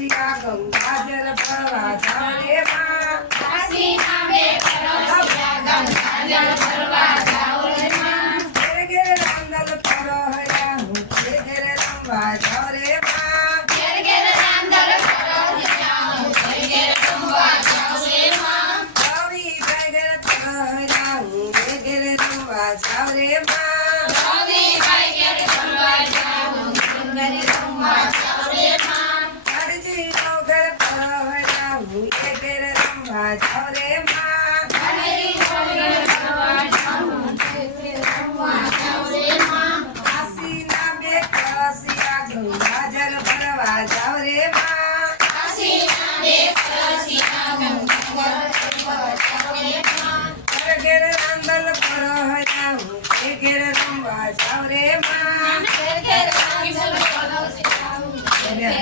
કળશિયા ગંગાજળ ભરવા જાવ રે માં કાશીના બે કળશિયા ગંગાજળ ભરવા જાઓ રે માં. ઘેર ઘેર રાંદલ ફરો હર્યા હું ઘેર ઘેર રમવા જાવ રે માં ઘેર ઘેર રાંદલ ફરજિયા હું ઘેર ઘેર રમવા જાઉં રે માં. રવિ ભાઈ ઘેર ફરો હર્યા હું ઘેર ઘેર રમવા જાવ રે માં રવિભાઈ ઘેર ફરવા જાઉં, ઘેર ઘેર રમવા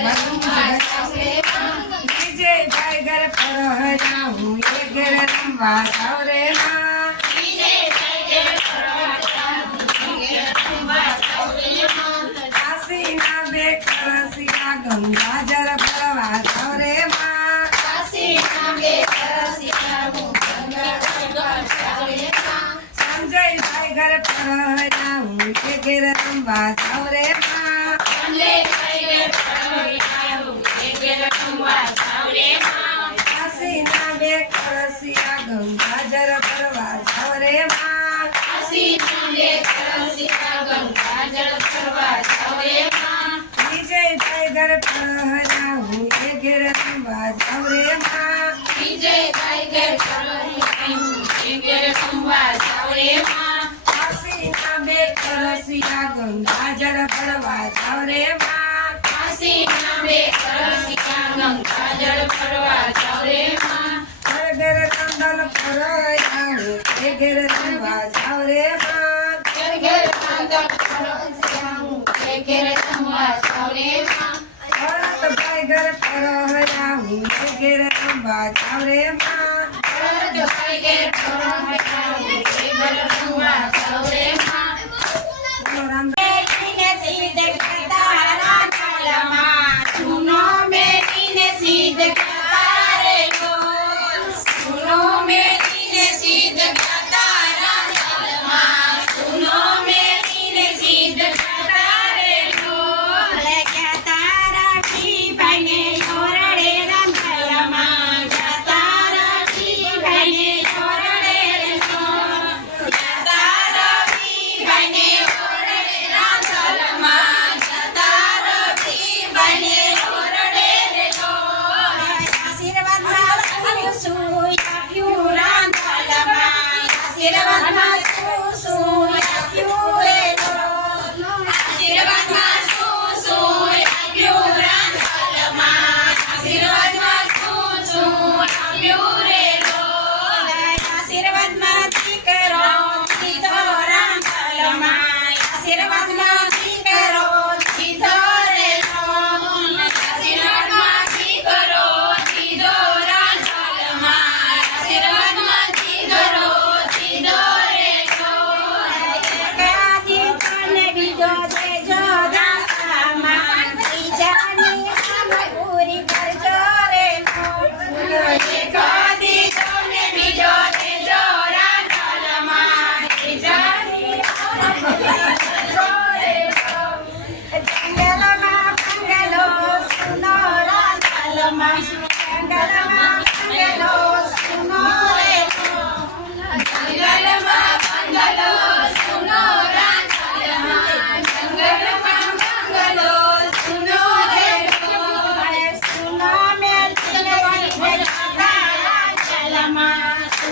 ઘેર ઘેર રમવા જાઉં રે માં. વિજયભાઈ ઘર ફરો હર્યા હું એ ઘેર રમવા જાવ રે માં વિજયભાઈ ઘેર ફરવા જાઉં, ઘેર ઘેર રમવા જાઉં રે માં. કાશીના બે ઘેર રમવા જાઉં રે માં. કાશીના બે કળશિયા ગંગાજળ ભરવા જાવ રે માં કાશીના બે કળશિયા ગંગાજળ ભરવા જાઉં રે માં. વિજયભાઈ ઘર ફરો હર્યા હું એ ઘેર રમવા જાવ રે માં વિજયભાઈ ઘેર ફરવા જાઉં, ઘેર ઘેર રમવા જાઉં રે માં. કાશીના બે કળશિયા ગંગાજળ ભરવા જાવ રે માં ઘેર રમવા જાવ રે માં. ઘેર ઘેર રમવા જાઉં રે માં. ઘર ફરયા હું એ ઘેર રમવા જાવ રે માં.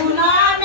una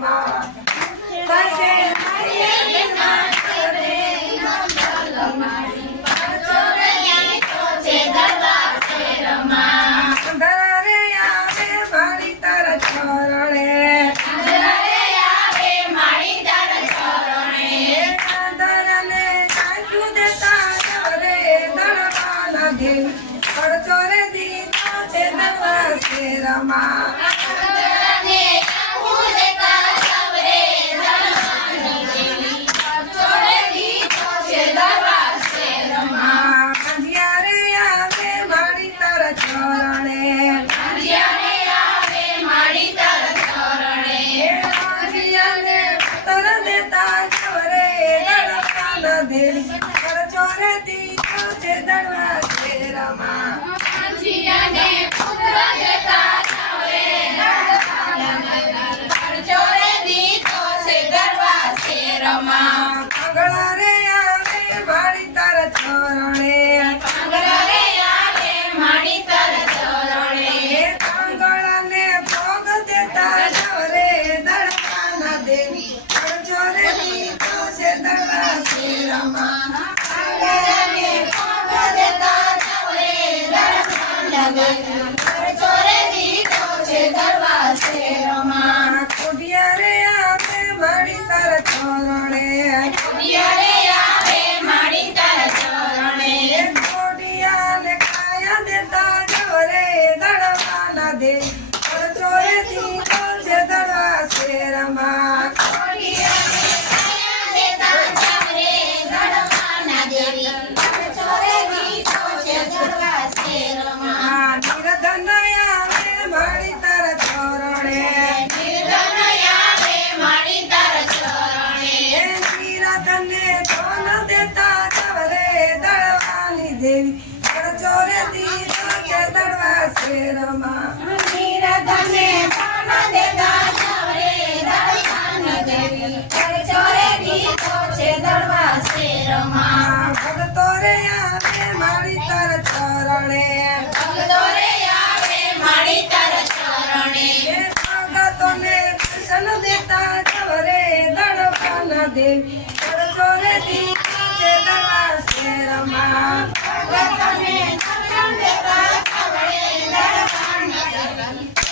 Mama. ભગતો રે આવે મારી તાર ચરણે ભગતો રે આવે મારી તાર ચરણે ભગતો ને દર્શન દેતા જવરે દડવાના દેવી ભગતો રે દીકા જે દરવા શેરમાં ભગતો ને દર્શન દેતા જવરે દડવાના દેવી